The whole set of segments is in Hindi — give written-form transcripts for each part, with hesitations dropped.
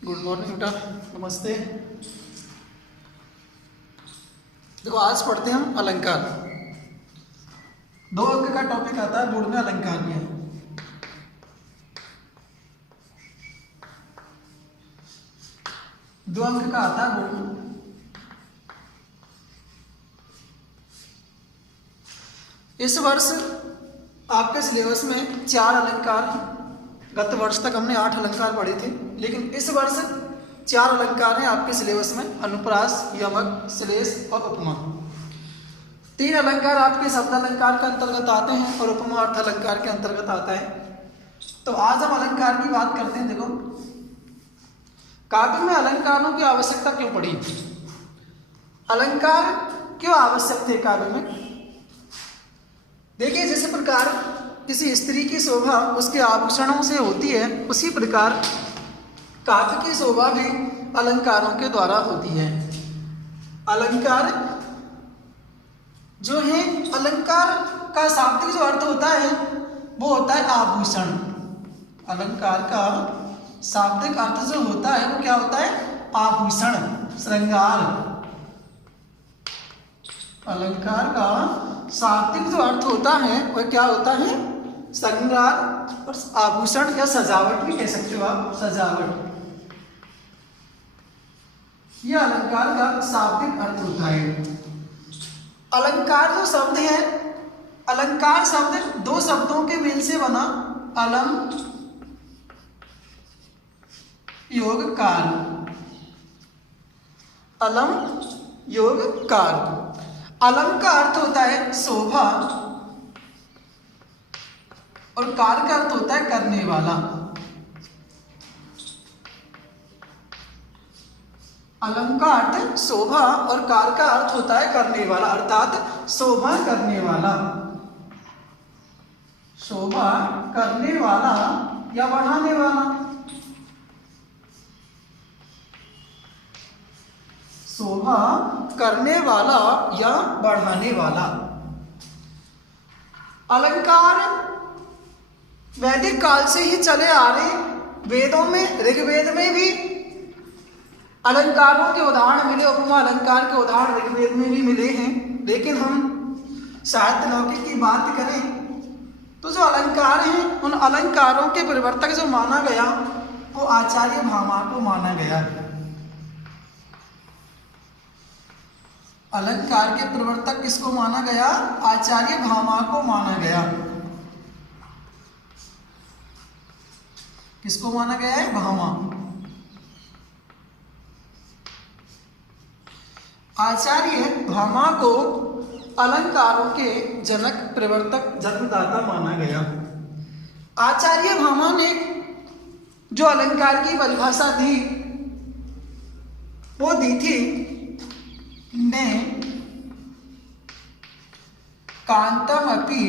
गुड मॉर्निंग बेटा, नमस्ते। देखो आज पढ़ते हैं हम अलंकार। 2 अंक का टॉपिक आता है बोर्ड में, अलंकार में। 2 अंक का आता है बोर्ड में। इस वर्ष आपके सिलेबस में 4 अलंकार हैं। गत वर्ष तक हमने 8 अलंकार पढ़े थे, लेकिन इस वर्ष 4 अलंकार हैं आपके सिलेबस में, अनुप्रास, यमक, श्लेष और उपमा। 3 अलंकार आपके शब्द अलंकार के अंतर्गत आते हैं और उपमा अर्थ अलंकार के अंतर्गत आता है। तो आज हम अलंकार की बात करते हैं। देखो, काव्य में अलंकारों की आवश्यकता क्यों पड़ी? अलंकार क्यों आवश्यक थे काव्य में? देखिए, जिस प्रकार किसी स्त्री की शोभा उसके आभूषणों से होती है, उसी प्रकार काव्य की शोभा भी अलंकारों के द्वारा होती है। अलंकार जो है, अलंकार का शाब्दिक जो अर्थ होता है वो होता है आभूषण। अलंकार का शाब्दिक अर्थ जो होता है वो क्या होता है? आभूषण, श्रृंगार। अलंकार का शाब्दिक जो अर्थ होता है वह क्या होता है? श्रृंगार और आभूषण या सजावट भी कह सकते हो आप, सजावट। यह अलंकार का शाब्दिक अर्थ होता है। अलंकार जो शब्द है, अलंकार शब्द 2 शब्दों के मेल से बना, अलम योग कार। अलम योग कार। अलम का अर्थ होता है शोभा और कार का अर्थ होता है करने वाला। अलम का अर्थ शोभा और कार का अर्थ होता है करने वाला, अर्थात शोभा करने वाला, शोभा करने वाला या बढ़ाने वाला। शोभा करने वाला या बढ़ाने वाला। अलंकार वैदिक काल से ही चले आ रहे। वेदों में, ऋग्वेद में भी अलंकारों के उदाहरण मिले, उपमा अलंकार के उदाहरण ऋग्वेद में भी मिले हैं। लेकिन हम साहित्य लौकिक की बात करें तो जो अलंकार हैं, उन अलंकारों के प्रवर्तक जो माना गया वो आचार्य भामा को माना गया। अलंकार के प्रवर्तक किसको माना गया? आचार्य भामा को माना गया। किसको माना गया है? भामा। आचार्य भामा को अलंकारों के जनक, प्रवर्तक, जन्मदाता माना गया। आचार्य भामा ने जो अलंकार की परिभाषा दी वो दी थी, ने कांतमपि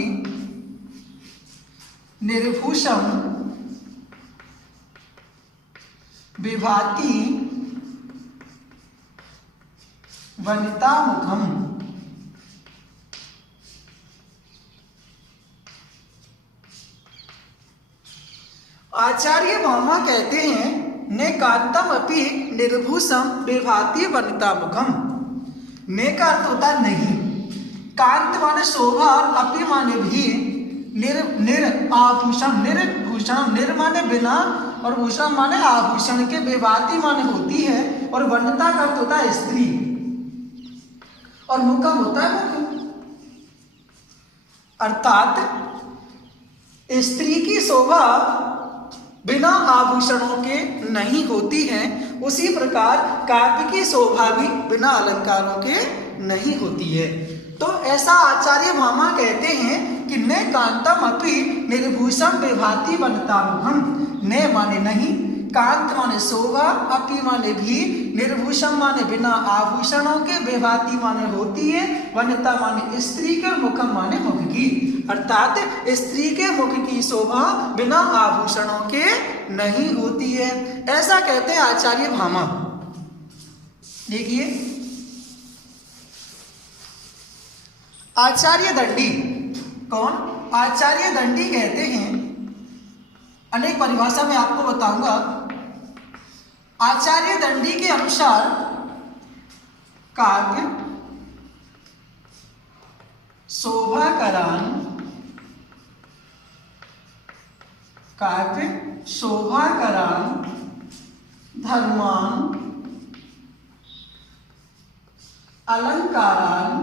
निर्भूषम विभाति वनिता मुखम। आचार्य भामा कहते हैं, ने कांतम अपि निर्भूषम विभाति वनिता मुखम। ने का अर्थ होता है नहीं, कांत माने शोभा और अपि माने भी, निर आभूषण, निर्भूषण, निर माने बिना और भूषण माने आभूषण के, विभाति माने होती है, और वनिता का अर्थ होता है स्त्री, और मुखम होता है मुख। अर्थात स्त्री की शोभा बिना आभूषणों के नहीं होती है, उसी प्रकार काव्य की शोभा भी बिना अलंकारों के नहीं होती है। तो ऐसा आचार्य भामा कहते हैं कि ने कांतम अपि निर्भूषम विभाति वनिता मुखम। ने माने नहीं, कांत माने शोभा, अपि माने भी, निर्भूषम माने बिना आभूषणों के, विभाति माने होती है, वनिता माने स्त्री के, और मुखम माने मुख की। अर्थात स्त्री के मुख की शोभा बिना आभूषणों के नहीं होती है, ऐसा कहते हैं आचार्य भामा। देखिए, आचार्य दंडी कौन? आचार्य दंडी कहते हैं, अनेक परिभाषा में आपको बताऊंगा। आचार्य दंडी के अनुसार काव्य शोभाकरान, काव्य शोभाकरान धर्मान अलंकारान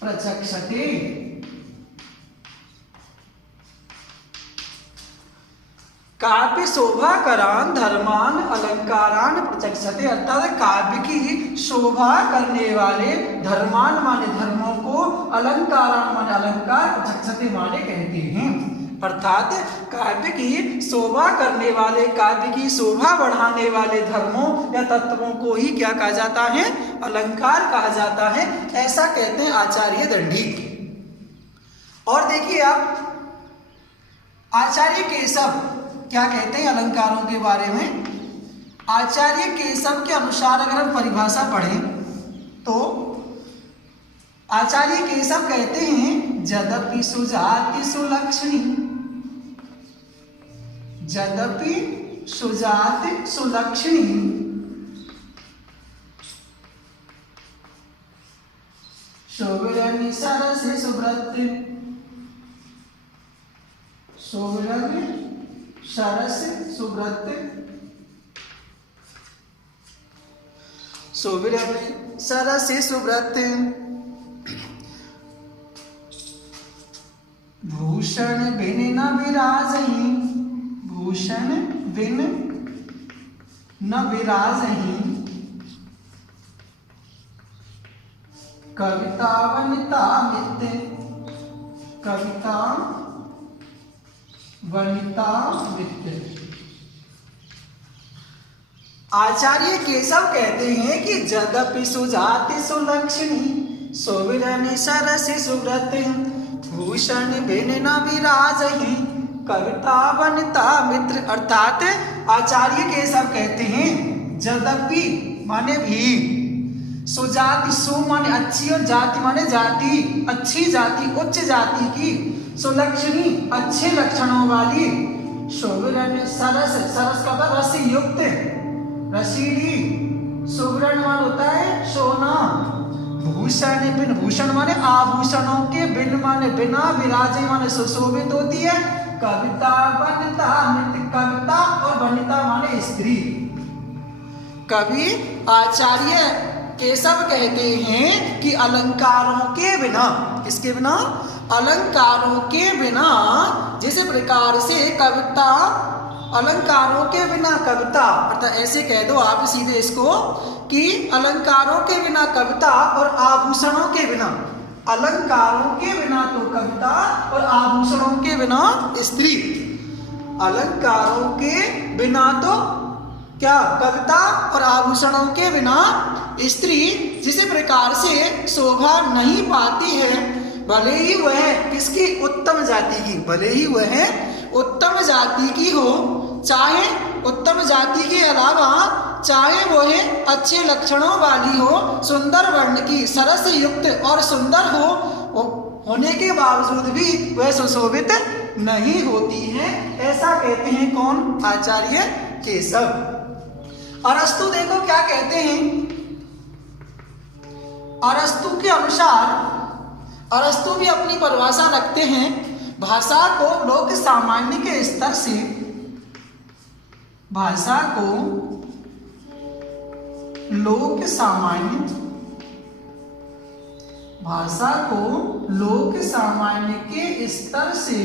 प्रचक्षते। काव्य शोभाकरान धर्मान अलंकारान प्रचक्षते, अर्थात काव्य की शोभा करने वाले, धर्मान माने धर्मों को, अलंकारान माने अलंकार, प्रचक्षते माने कहते हैं। अर्थात काव्य की शोभा करने वाले, काव्य की शोभा बढ़ाने वाले धर्मों या तत्वों को ही क्या कहा जाता है? अलंकार कहा जाता है, ऐसा कहते हैं आचार्य दंडी। और देखिए आप आचार्य केशव क्या कहते हैं अलंकारों के बारे में। आचार्य केशव के अनुसार अगर हम परिभाषा पढ़ें तो आचार्य केशव कहते हैं यद्यपि सुजाति सुलक्षणी, यद्यपि सुजाति सुलक्षणी शोभिरनि सरस सुब्रत, शोभिरनि सरस सुब्रत, शोभिरनि सरस सुब्रत भूषण बिन न विराजहि, भूषण बिन न विराजहि कविता वनिता मित्र, कविता वनिता मित्र। आचार्य केशव कहते हैं कि यद्यपि सुजाति सुलक्षणी शोभिरनि सरस सुब्रत भूषण बिन न विराजहि कविता वनिता मित्र। अर्थात आचार्य केशव कहते हैं यद्यपि माने भी, सुजाति सु माने अच्छी और जाति माने जाति, अच्छी जाति उच्च जाति की, सुलक्षणी अच्छे लक्षणों वाली, शोभिरनि सरस, सरस का मतलब रस युक्त, रसीली, सुवर्ण मान होता है सोना, भूषण बिन, भूषण माने आभूषणों के, बिन माने बिना, विराजे माने सुशोभित होती है, कविता वनिता मित्र, कविता और वनिता माने स्त्री। कवि आचार्य केशव कहते हैं कि अलंकारों के बिना, किसके बिना? अलंकारों के बिना, जिस प्रकार से कविता, अलंकारों के बिना कविता, अर्थात ऐसे कह दो आप सीधे इसको कि अलंकारों के बिना कविता और आभूषणों के बिना, अलंकारों के बिना तो कविता और आभूषणों के बिना स्त्री, अलंकारों के बिना तो क्या? कविता और आभूषणों के बिना स्त्री जिस प्रकार से शोभा नहीं पाती है, भले ही वह किसकी? उत्तम जाति की, भले ही वह उत्तम जाति की हो, चाहे उत्तम जाति के अलावा चाहे वह अच्छे लक्षणों वाली हो, सुंदर वर्ण की, सरस युक्त और सुंदर होने के बावजूद भी वह सुशोभित नहीं होती है, ऐसा कहते हैं कौन? आचार्य केशव। अरस्तु देखो क्या कहते हैं। अरस्तु के अनुसार, अरस्तु भी अपनी परिभाषा रखते हैं, भाषा को लोक सामान्य के स्तर से, भाषा को लोक सामान्य, भाषा को लोक सामान्य के स्तर से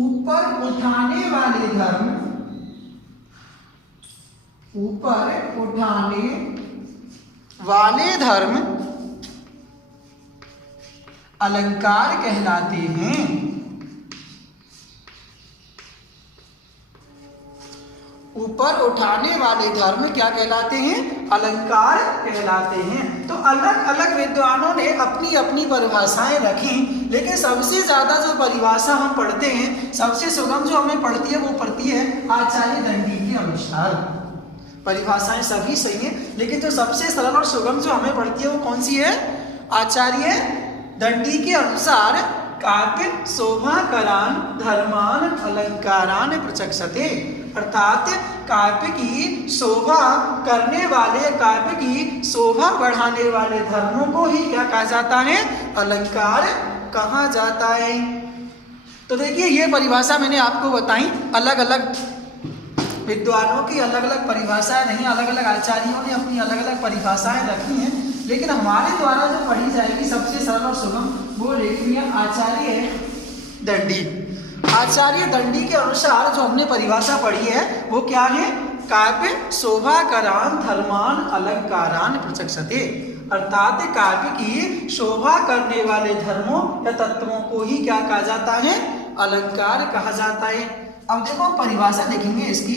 ऊपर उठाने वाले धर्म, ऊपर उठाने वाले धर्म अलंकार कहलाते हैं। ऊपर उठाने वाले धर्म क्या कहलाते हैं? अलंकार कहलाते हैं। तो अलग अलग विद्वानों ने अपनी अपनी परिभाषाएं रखी, लेकिन सबसे ज्यादा जो परिभाषा हम पढ़ते हैं, सबसे सुगम जो हमें पड़ती है वो पड़ती है आचार्य दंडी के अनुसार। परिभाषाएं सभी सही हैं, लेकिन जो सबसे सरल और सुगम जो हमें पड़ती है वो कौन सी है? आचार्य दंडी के अनुसार काव्य शोभाकरान धर्मान अलंकारान प्रचक्षते, अर्थात काव्य की शोभा करने वाले, काव्य की शोभा बढ़ाने वाले धर्मों को ही क्या कहा जाता है? अलंकार कहा जाता है। तो देखिए ये परिभाषा मैंने आपको बताई, अलग अलग विद्वानों की अलग अलग परिभाषाएं नहीं, अलग अलग आचार्यों ने अपनी अलग अलग परिभाषाएं रखी हैं, लेकिन हमारे द्वारा जो पढ़ी जाएगी सबसे सरल और सुगम वो लिखी है आचार्य दंडी। आचार्य दंडी के अनुसार जो हमने परिभाषा पढ़ी है वो क्या है? काव्य शोभाकरान धर्मान अलंकारान प्रचक्षते, अर्थात काव्य की शोभा करने वाले धर्मों या तत्वों को ही क्या कहा जाता है? अलंकार कहा जाता है। अब देखो परिभाषा देखेंगे, इसकी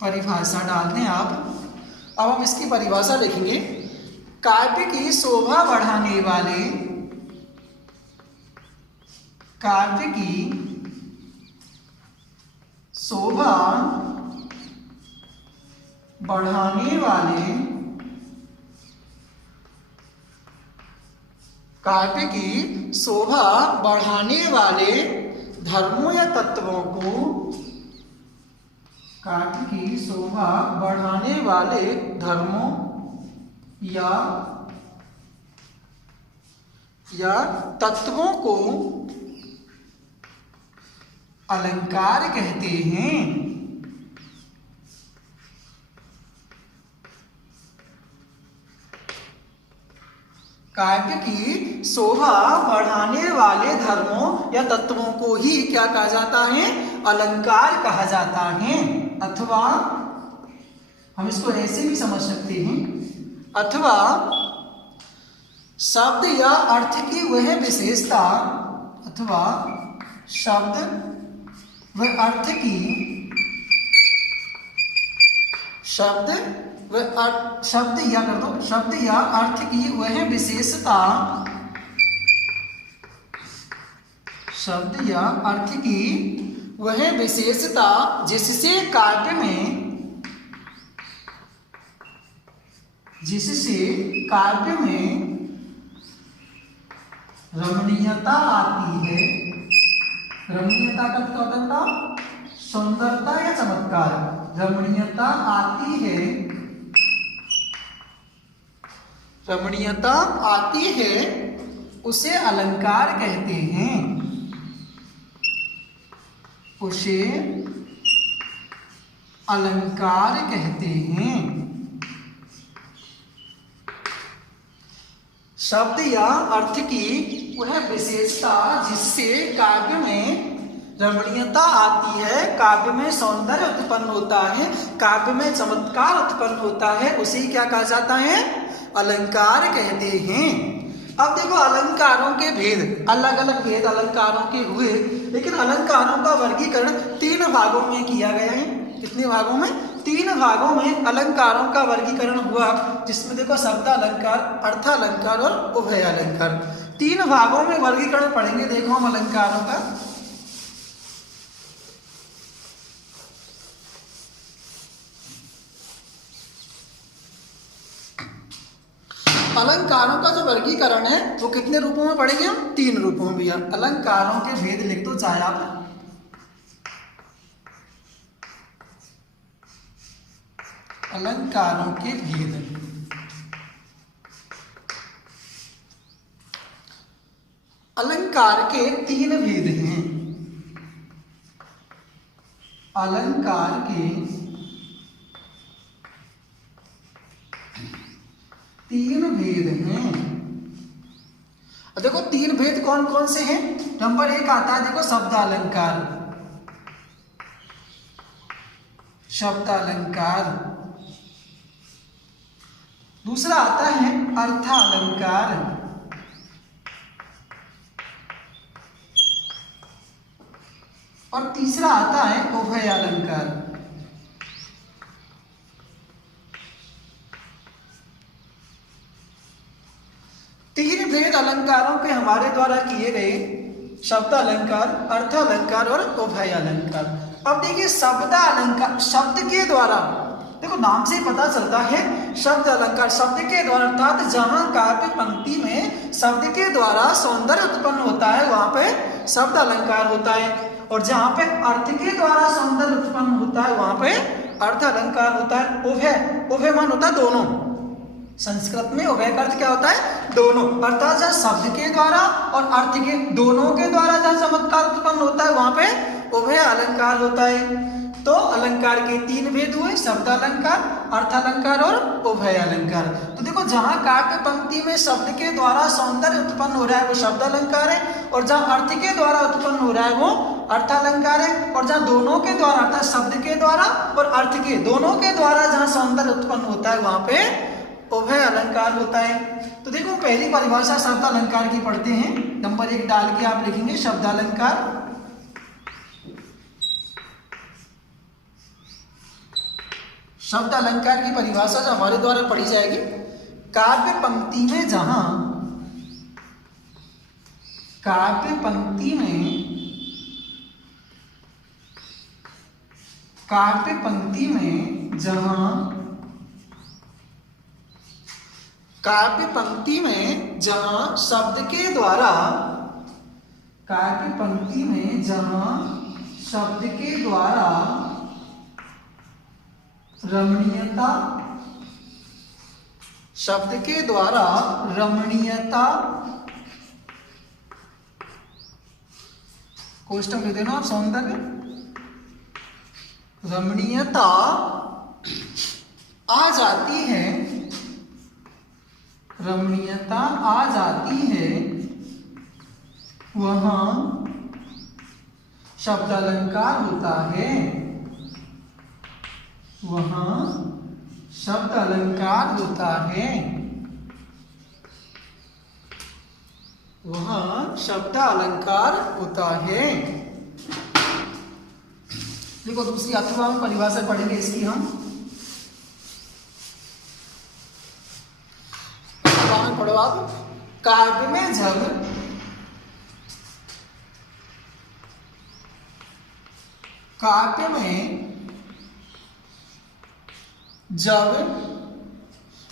परिभाषा डाल दें आप। अब हम इसकी परिभाषा देखेंगे। काव्य की शोभा बढ़ाने वाले, काव्य की शोभा बढ़ाने वाले, काव्य की शोभा बढ़ाने वाले धर्मों या तत्वों को, काव्य की शोभा बढ़ाने वाले धर्मों या तत्वों को अलंकार कहते हैं। काव्य की शोभा बढ़ाने वाले धर्मों या तत्वों को ही क्या कहा जाता है? अलंकार कहा जाता है। अथवा हम इसको ऐसे भी समझ सकते हैं, अथवा शब्द या अर्थ की वह विशेषता, अथवा शब्द व अर्थ की, शब्द या कर दो, शब्द या अर्थ की वह विशेषता, शब्द या अर्थ की वह विशेषता जिससे काव्य में, जिससे काव्य में रमणीयता आती है। रमणीयता का क्या होता है? सुंदरता या चमत्कार। रमणीयता आती है, रमणीयता आती है, उसे अलंकार कहते हैं, उसे अलंकार कहते हैं। शब्द या अर्थ की वह विशेषता जिससे काव्य में रमणीयता आती है, काव्य में सौंदर्य उत्पन्न होता है, काव्य में चमत्कार उत्पन्न होता है, उसे क्या कहा जाता है? अलंकार कहते हैं। अब देखो अलंकारों के भेद, अलग अलग भेद अलंकारों के हुए, लेकिन अलंकारों का वर्गीकरण 3 भागों में किया गया है। कितने भागों में? 3 भागों में अलंकारों का वर्गीकरण हुआ, जिसमें देखो शब्द अलंकार, अर्थ अलंकार और उभय अलंकार। 3 भागों में वर्गीकरण पढ़ेंगे देखो हम अलंकारों का। अलंकारों का जो वर्गीकरण है वो कितने रूपों में पढ़ेंगे हम? 3 रूपों में भैया। अलंकारों के भेद लिख दो चाहे आप। अलंकारों के भेद, अलंकार के 3 भेद हैं। अलंकार के 3 भेद हैं। देखो 3 भेद कौन कौन से हैं? नंबर 1 आता है देखो शब्द अलंकार, शब्द अलंकार। दूसरा आता है अर्थ अलंकार, और तीसरा आता है उभय अलंकार। तीन भेद अलंकारों के हमारे द्वारा किए गए, शब्द अलंकार, अर्थ अलंकार और उभय अलंकार। अब देखिए शब्द अलंकार, शब्द के द्वारा देखो नाम से ही पता चलता है शब्द अलंकार शब्द के द्वारा, अर्थात जहाँ काव्य पंक्ति में शब्द के द्वारा सौंदर्य उत्पन्न होता है वहां पे शब्द अलंकार होता है, और जहाँ पे अर्थ के द्वारा सौंदर्य उत्पन्न होता है वहां पे अर्थ अलंकार होता है। उभय, उभय मान होता है दोनों, संस्कृत में उभय का अर्थ क्या होता है? दोनों, अर्थात जहाँ शब्द के द्वारा और अर्थ के दोनों के द्वारा जहाँ चमत्कार उत्पन्न होता है वहां पे उभय अलंकार होता है। तो अलंकार के तीन भेद हुए, शब्द अलंकार, अर्थ अलंकार और उभय अलंकार। तो देखो जहाँ काव्य पंक्ति में शब्द के द्वारा सौंदर्य उत्पन्न हो रहा है वो शब्द अलंकार है, और जहाँ अर्थ के द्वारा उत्पन्न हो रहा है वो अर्थ अलंकार है, और जहाँ दोनों के द्वारा अर्थात शब्द के द्वारा और अर्थ के दोनों के द्वारा जहाँ सौंदर्य उत्पन्न होता है वहां पे उभय अलंकार होता है। तो देखो पहली परिभाषा शब्द अलंकार की पढ़ते हैं, नंबर 1 डाल के आप लिखेंगे शब्द अलंकार। शब्द अलंकार की परिभाषा जो हमारे द्वारा पढ़ी जाएगी, काव्य पंक्ति में जहां काव्य पंक्ति में जहां शब्द के द्वारा रमणीयता कोष्टक में देना आप, सौंदर्य रमणीयता आ जाती है, वहां शब्द अलंकार होता है, देखो दूसरी अथवा में परिभाषा पढ़ेंगे इसकी हम। पढ़ो आप, काव्य में जब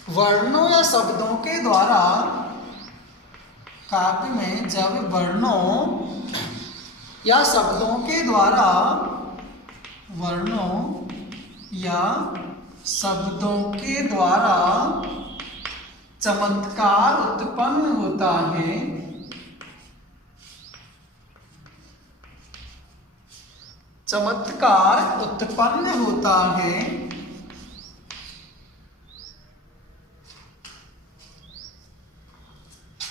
वर्णों या शब्दों के द्वारा चमत्कार उत्पन्न होता है,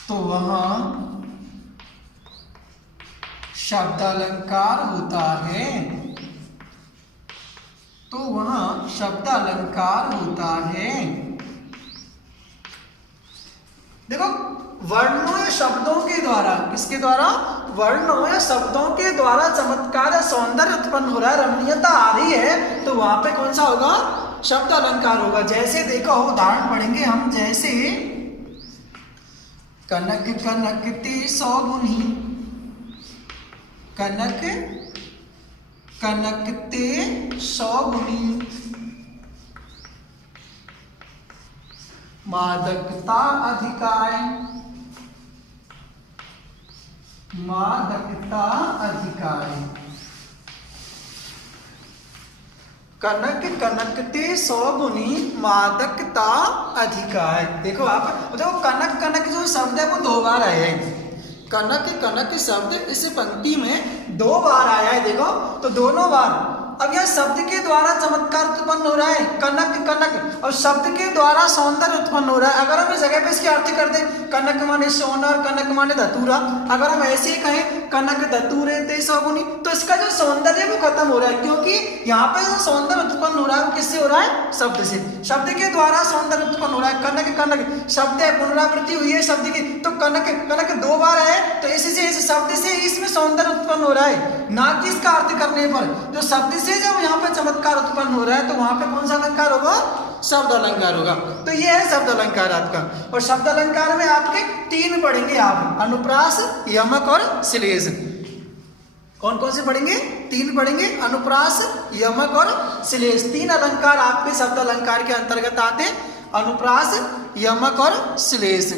तो वहां शब्द अलंकार होता है। देखो वर्णों या शब्दों के द्वारा, किसके द्वारा? वर्णों या शब्दों के द्वारा चमत्कार या सौंदर्य उत्पन्न हो रहा है, रमणीयता आ रही है, तो वहां पे कौन सा होगा? शब्द अलंकार होगा। जैसे देखो उदाहरण पढ़ेंगे हम, जैसे कनक कनकते सौगुनी, कनक कनकते सौगुनी, मादकता अधिकाय, कनक कनकते सौगुनी मादकता अधिकाय। देखो आप, देखो कनक कनक जो शब्द है वो 2 बार आया है, कनक कनक शब्द इस पंक्ति में 2 बार आया है। देखो तो दोनों बार, अब यह शब्द के द्वारा चमत्कार उत्पन्न हो रहा है, कनक कनक, और शब्द के द्वारा सौंदर्य उत्पन्न हो रहा है। अगर हम इस जगह पे इसके अर्थ कर दें, कनक माने सोना और कनक माने धतूरा, अगर हम ऐसे ही कहें कनक धतूरे ते सौगुनी, तो इसका जो सौंदर्य है वो खत्म हो रहा है, क्योंकि यहाँ पे जो सौंदर्य उत्पन्न हो रहा है वो किससे हो रहा है? शब्द से। शब्द के द्वारा सौंदर्य उत्पन्न हो रहा है, कनक कनक शब्द है, पुनरावृत्ति हुई है शब्द की, तो कनक कनक 2 बार है, तो इससे इस शब्द से इसमें सौंदर्य उत्पन्न हो रहा है, ना कि इसका अर्थ करने पर। जो शब्द से जब यहाँ पे चमत्कार उत्पन्न हो रहा है तो वहां पे कौन सा अलंकार होगा? शब्द अलंकार होगा। तो ये है शब्द अलंकार आपका। और शब्द अलंकार में आपके 3 पढ़ेंगे आप, अनुप्रास, यमक और श्लेष। कौन कौन से पढ़ेंगे? 3 पढ़ेंगे, अनुप्रास, यमक और श्लेष। 3 अलंकार आपके शब्द अलंकार के अंतर्गत आते हैं, अनुप्रास, यमक और श्लेष।